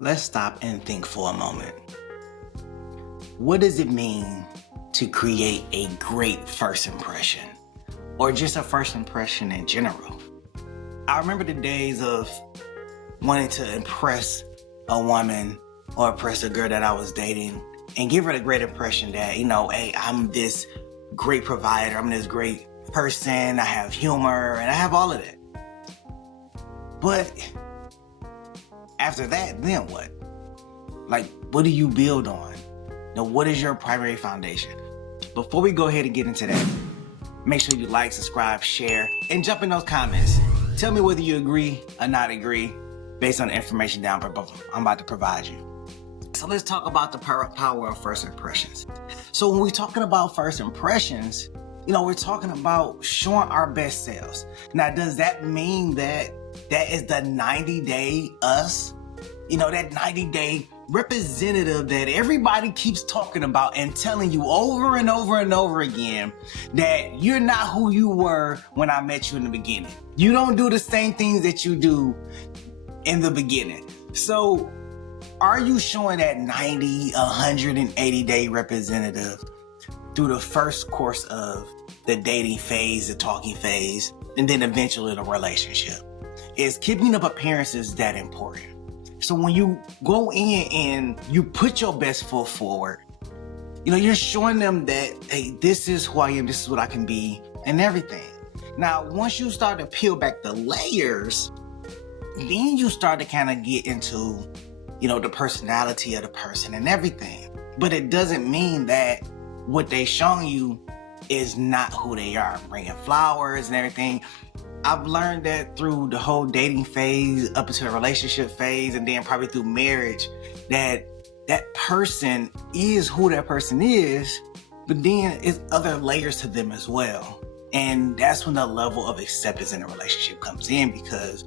Let's stop and think for a moment. What does it mean to create a great first impression, or just a first impression in general? I remember the days of wanting to impress a woman or impress a girl that I was dating and give her the great impression that, hey, I'm this great provider, I'm this great person, I have humor, and I have all of that. But after that, then what? Like, what do you build on? What is your primary foundation? Before we go ahead and get into that, make sure you like, subscribe, share, and jump in those comments. Tell me whether you agree or not agree based on the information I'm about to provide you. So let's talk about the power of first impressions. So when we're talking about first impressions, we're talking about showing our best selves. Now, does that mean that is the 90-day us? That 90-day representative that everybody keeps talking about and telling you over and over and over again that you're not who you were when I met you in the beginning. You don't do the same things that you do in the beginning. So are you showing that 90, 180-day representative through the first course of the dating phase, the talking phase, and then eventually the relationship? Is keeping up appearances that important? So when you go in and you put your best foot forward, you're showing them that, hey, this is who I am, this is what I can be, and everything. Now, once you start to peel back the layers, then you start to kind of get into, the personality of the person and everything. But it doesn't mean that what they showing you is not who they are. Bringing flowers and everything. I've learned that through the whole dating phase, up into the relationship phase, and then probably through marriage, that person is who that person is, but then it's other layers to them as well. And that's when the level of acceptance in a relationship comes in, because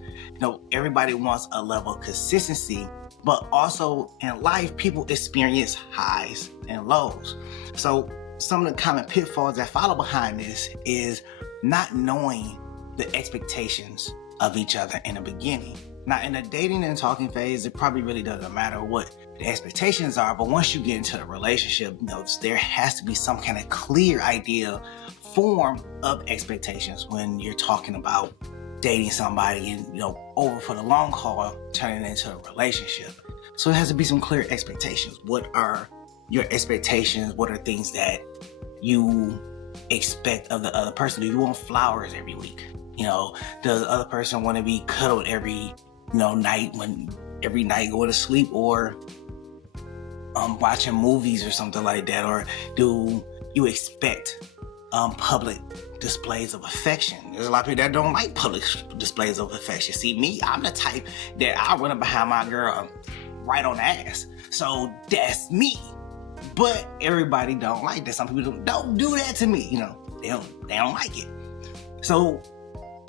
everybody wants a level of consistency, but also in life, people experience highs and lows. So some of the common pitfalls that follow behind this is not knowing the expectations of each other in the beginning. Now, in the dating and talking phase, it probably really doesn't matter what the expectations are, but once you get into the relationship, there has to be some kind of clear idea, form of expectations when you're talking about dating somebody and, over for the long haul, turning into a relationship. So it has to be some clear expectations. What are your expectations? What are things that you expect of the other person? Do you want flowers every week? Does the other person want to be cuddled every night, every night going to sleep, or watching movies or something like that? Or do you expect public displays of affection? There's a lot of people that don't like public displays of affection. See, me, I'm the type that I run up behind my girl right on the ass. So that's me. But everybody don't like that. Some people don't do that to me. They don't like it. So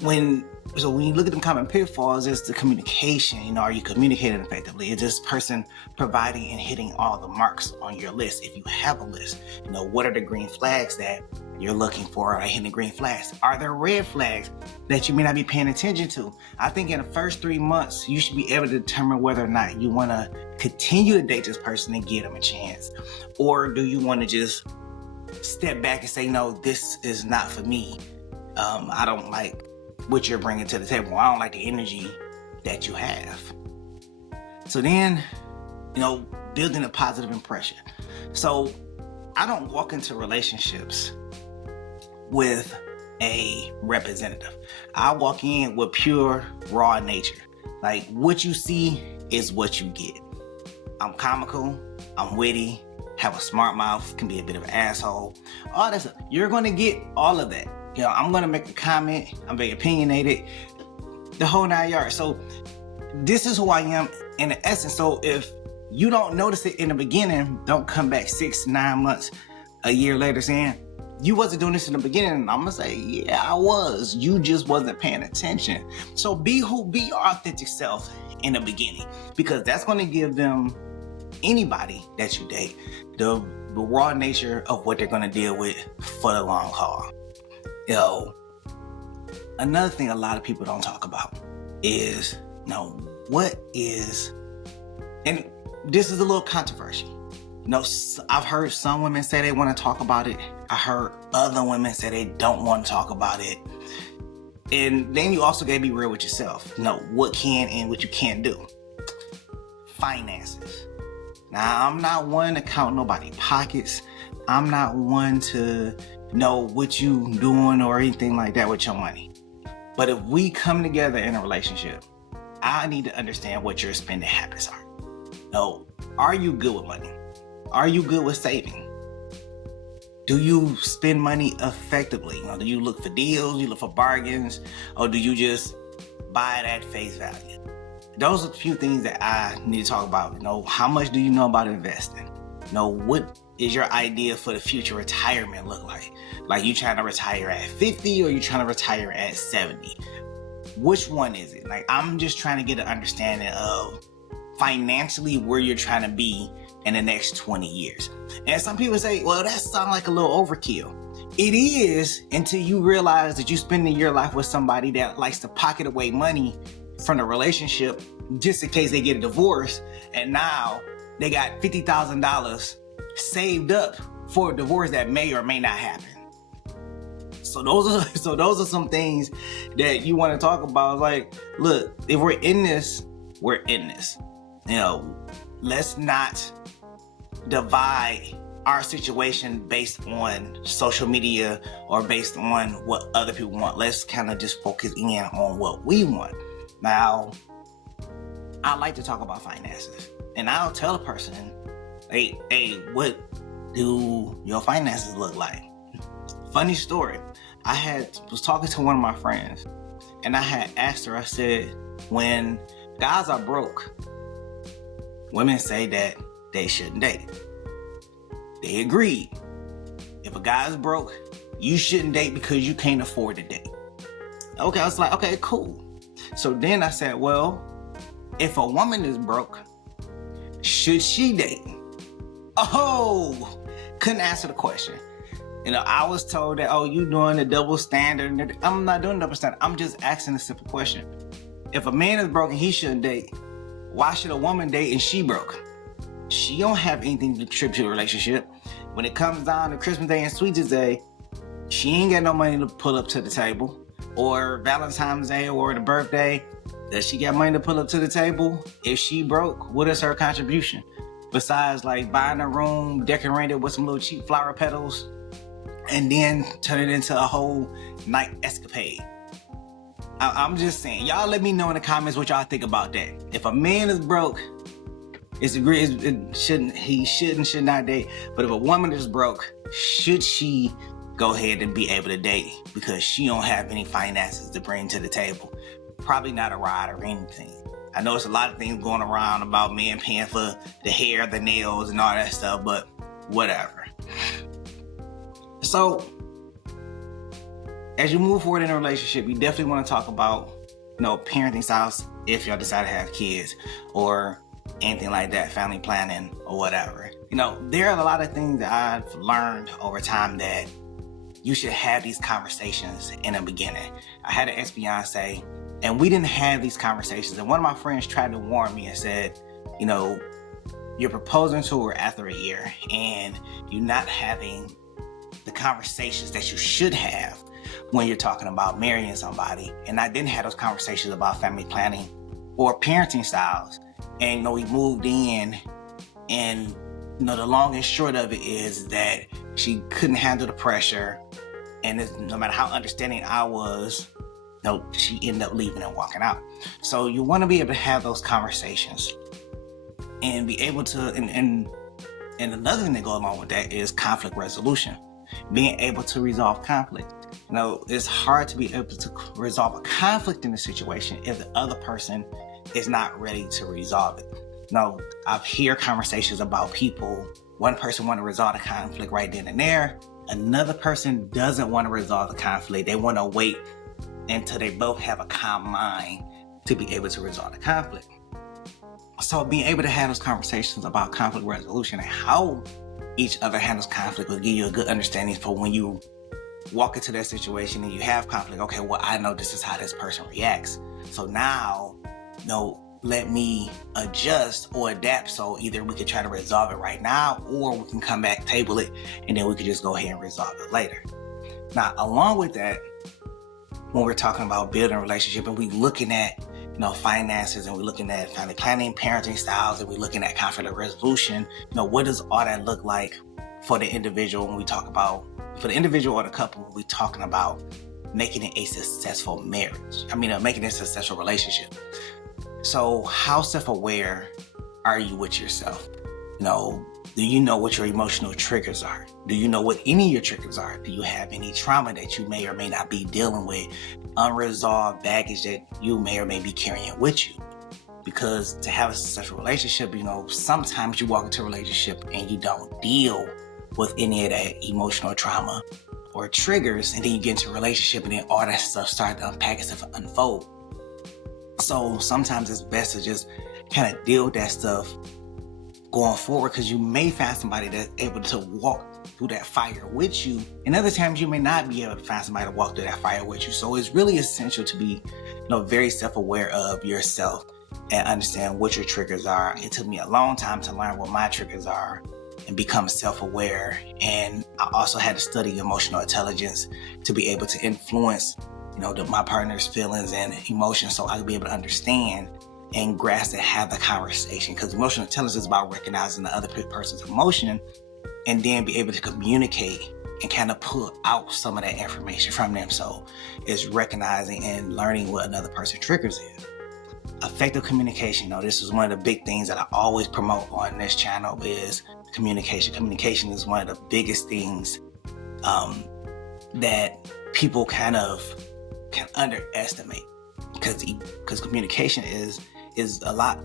when you look at them common pitfalls, it's the communication. Are you communicating effectively? Is this person providing and hitting all the marks on your list? If you have a list, what are the green flags that you're looking for? Are they hitting the green flags? Are there red flags that you may not be paying attention to? I think in the first 3 months, you should be able to determine whether or not you want to continue to date this person and give them a chance. Or do you want to just step back and say, no, this is not for me. I don't like what you're bringing to the table. I don't like the energy that you have. So then, building a positive impression. So I don't walk into relationships with a representative. I walk in with pure, raw nature. Like, what you see is what you get. I'm comical, I'm witty, have a smart mouth, can be a bit of an asshole, all that stuff. You're gonna get all of that. I'm gonna make a comment, I'm very opinionated, the whole 9 yards. So this is who I am in the essence. So if you don't notice it in the beginning, don't come back 6, 9 months, a year later saying, you wasn't doing this in the beginning. I'm gonna say, yeah, I was. You just wasn't paying attention. So be your authentic self in the beginning, because that's gonna give them, anybody that you date, the the raw nature of what they're going to deal with for the long haul. Another thing a lot of people don't talk about is, what is, and this is a little controversial. I've heard some women say they want to talk about it. I heard other women say they don't want to talk about it. And then you also gotta be real with yourself. What can and what you can't do. Finances. Now, I'm not one to count nobody's pockets. I'm not one to know what you doing or anything like that with your money. But if we come together in a relationship, I need to understand what your spending habits are. Are you good with money? Are you good with saving? Do you spend money effectively? Do you look for deals, you look for bargains, or do you just buy it at face value? Those are a few things that I need to talk about. How much do you know about investing? What is your idea for the future retirement look like? Like, you trying to retire at 50 or you trying to retire at 70? Which one is it? I'm just trying to get an understanding of financially where you're trying to be in the next 20 years. And some people say, well, that sounds like a little overkill. It is, until you realize that you're spending your life with somebody that likes to pocket away money from the relationship just in case they get a divorce, and now they got $50,000 saved up for a divorce that may or may not happen. So those are some things that you want to talk about. Like, look, if we're in this, we're in this. Let's not divide our situation based on social media or based on what other people want. Let's kind of just focus in on what we want. Now, I like to talk about finances, and I'll tell a person, hey, what do your finances look like? Funny story. I was talking to one of my friends, and I had asked her, I said, when guys are broke, women say that they shouldn't date. They agreed. If a guy is broke, you shouldn't date because you can't afford to date. Okay, I was like, okay, cool. So then I said, well, if a woman is broke, should she date? Oh, couldn't answer the question. I was told that, you doing the double standard. I'm not doing double standard. I'm just asking a simple question. If a man is broke and he shouldn't date, why should a woman date and she broke? She don't have anything to contribute to the relationship. When it comes down to Christmas Day and Sweet Day, she ain't got no money to pull up to the table. Or Valentine's Day or the birthday, does she got money to pull up to the table? If she broke, what is her contribution? Besides buying a room, decorated with some little cheap flower petals, and then turn it into a whole night escapade. I'm just saying, y'all let me know in the comments what y'all think about that. If a man is broke, he should not date. But if a woman is broke, should she go ahead and be able to date because she don't have any finances to bring to the table? Probably not a ride or anything. I know it's a lot of things going around about men paying for the hair, the nails, and all that stuff, but whatever. So, as you move forward in a relationship, you definitely want to talk about, parenting styles if y'all decide to have kids or anything like that, family planning or whatever. There are a lot of things that I've learned over time that you should have these conversations in the beginning. I had an ex-fiance, and we didn't have these conversations. And one of my friends tried to warn me and said, you're proposing to her after a year, and you're not having the conversations that you should have when you're talking about marrying somebody. And I didn't have those conversations about family planning or parenting styles. And we moved in, and the long and short of it is that she couldn't handle the pressure, and no matter how understanding I was, she ended up leaving and walking out. So you want to be able to have those conversations and be able to, and another thing that goes along with that is conflict resolution. Being able to resolve conflict. It's hard to be able to resolve a conflict in a situation if the other person is not ready to resolve it. I've heard conversations about people, one person want to resolve the conflict right then and there. Another person doesn't want to resolve the conflict. They want to wait until they both have a calm mind to be able to resolve the conflict. So being able to have those conversations about conflict resolution and how each other handles conflict will give you a good understanding for when you walk into that situation and you have conflict. Okay, well, I know this is how this person reacts. So now, let me adjust or adapt. So either we could try to resolve it right now, or we can come back, table it, and then we could just go ahead and resolve it later. Now, along with that, when we're talking about building a relationship and we looking at, finances, and we're looking at family planning, parenting styles, and we're looking at conflict resolution, what does all that look like for the individual when we talk about, for the individual or the couple, when we're talking about making it a successful marriage? Making it a successful relationship. So how self-aware are you with yourself? Do you know what your emotional triggers are? Do you know what any of your triggers are? Do you have any trauma that you may or may not be dealing with? Unresolved baggage that you may or may be carrying with you? Because to have a successful relationship, sometimes you walk into a relationship and you don't deal with any of that emotional trauma or triggers, and then you get into a relationship and then all that stuff starts to unpack itself and unfold. So sometimes it's best to just kind of deal with that stuff going forward, because you may find somebody that's able to walk through that fire with you, and other times you may not be able to find somebody to walk through that fire with you. So it's really essential to be very self-aware of yourself and understand what your triggers are. It took me a long time to learn what my triggers are and become self-aware, and I also had to study emotional intelligence to be able to influence my partner's feelings and emotions, so I could be able to understand and grasp and have the conversation. Because emotional intelligence is about recognizing the other person's emotion and then be able to communicate and kind of pull out some of that information from them. So it's recognizing and learning what another person's triggers is. Effective communication. This is one of the big things that I always promote on this channel is communication. Communication is one of the biggest things that people kind of can underestimate, because communication is a lot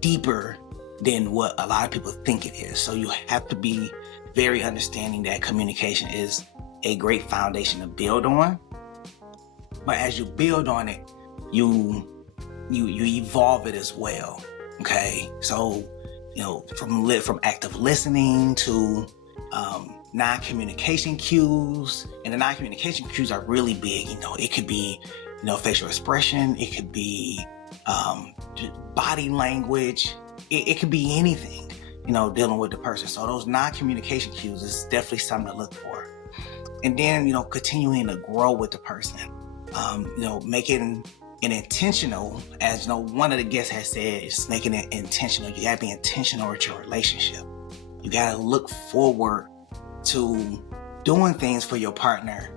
deeper than what a lot of people think it is. So you have to be very understanding that communication is a great foundation to build on. But as you build on it, you evolve it as well. Okay, so from active listening to non-communication cues, and the non-communication cues are really big. It could be facial expression, it could be body language, it could be anything, dealing with the person. So those non-communication cues is definitely something to look for. And then, continuing to grow with the person, making it intentional, as one of the guests has said, is making it intentional. You gotta be intentional with your relationship. You gotta look forward to doing things for your partner,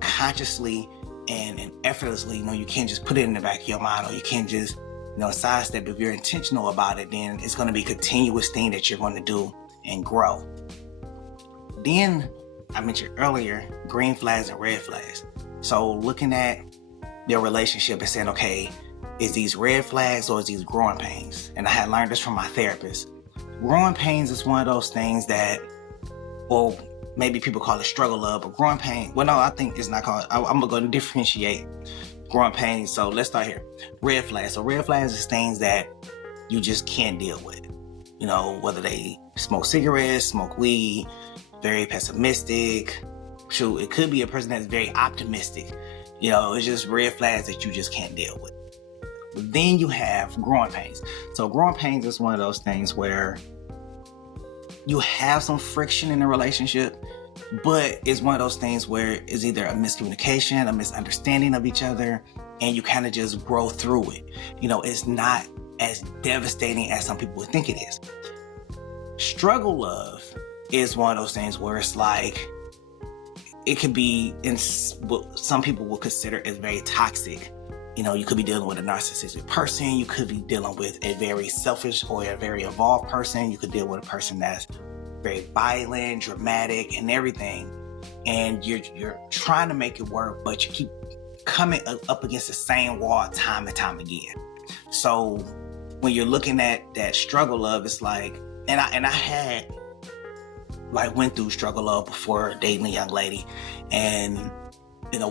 consciously and effortlessly. You can't just put it in the back of your mind, or you can't just sidestep. If you're intentional about it, then it's going to be a continuous thing that you're going to do and grow. Then I mentioned earlier green flags and red flags. So looking at your relationship and saying, okay, is these red flags or is these growing pains? And I had learned this from my therapist. Growing pains is one of those things that, well, maybe people call it struggle love, but growing pain, well, no, I think it's not called. I'm going to differentiate growing pains. So let's start here. Red flags. So red flags is things that you just can't deal with. Whether they smoke cigarettes, smoke weed, very pessimistic. Shoot, it could be a person that's very optimistic. It's just red flags that you just can't deal with. But then you have growing pains. So growing pains is one of those things where you have some friction in a relationship, but it's one of those things where it's either a miscommunication, a misunderstanding of each other, and you kind of just grow through it. It's not as devastating as some people would think it is. Struggle love is one of those things where it's like, it could be in what some people will consider as very toxic. You could be dealing with a narcissistic person. You could be dealing with a very selfish or a very evolved person. You could deal with a person that's very violent, dramatic, and everything. And you're trying to make it work, but you keep coming up against the same wall time and time again. So when you're looking at that struggle love, it's like, and I had went through struggle love before dating a young lady, and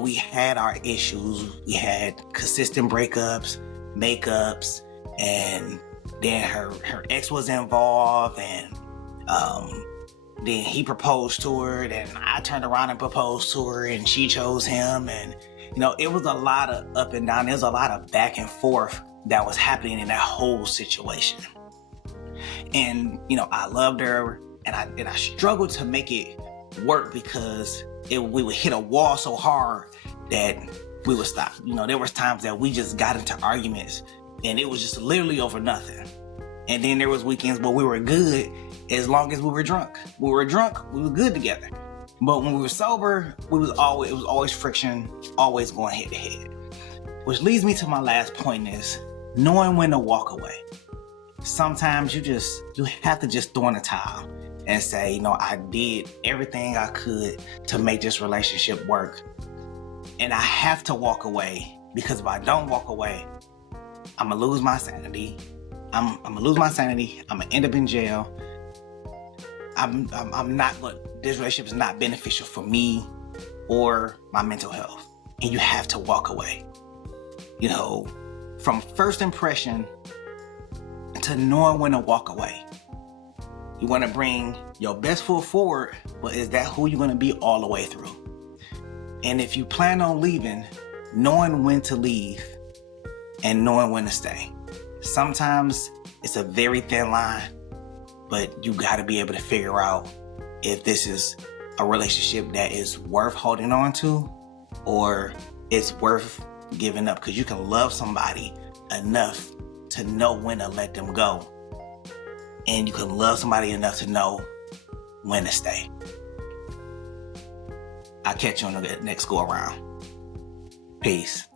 we had our issues. We had consistent breakups, makeups, and then her ex was involved, and then he proposed to her, then I turned around and proposed to her, and she chose him. And, you know, it was a lot of up and down. There was a lot of back and forth that was happening in that whole situation. And, you know, I loved her, and I struggled to make it work because we would hit a wall so hard that we would stop. You know, there was times that we just got into arguments, and it was just literally over nothing. And then there was weekends where we were good as long as we were drunk. We were drunk, we were good together. But when we were sober, it was always friction, always going head to head. Which leads me to my last point is knowing when to walk away. Sometimes you have to just throw in the towel and say, you know, I did everything I could to make this relationship work. And I have to walk away, because if I don't walk away, I'm gonna lose my sanity. I'm gonna lose my sanity. I'm gonna end up in jail. This relationship is not beneficial for me or my mental health. And you have to walk away. You know, from first impression to knowing when to walk away. You want to bring your best foot forward, but is that who you're going to be all the way through? And if you plan on leaving, knowing when to leave and knowing when to stay. Sometimes it's a very thin line, but you got to be able to figure out if this is a relationship that is worth holding on to or it's worth giving up, because you can love somebody enough to know when to let them go, and you can love somebody enough to know when to stay. I'll catch you on the next go around. Peace.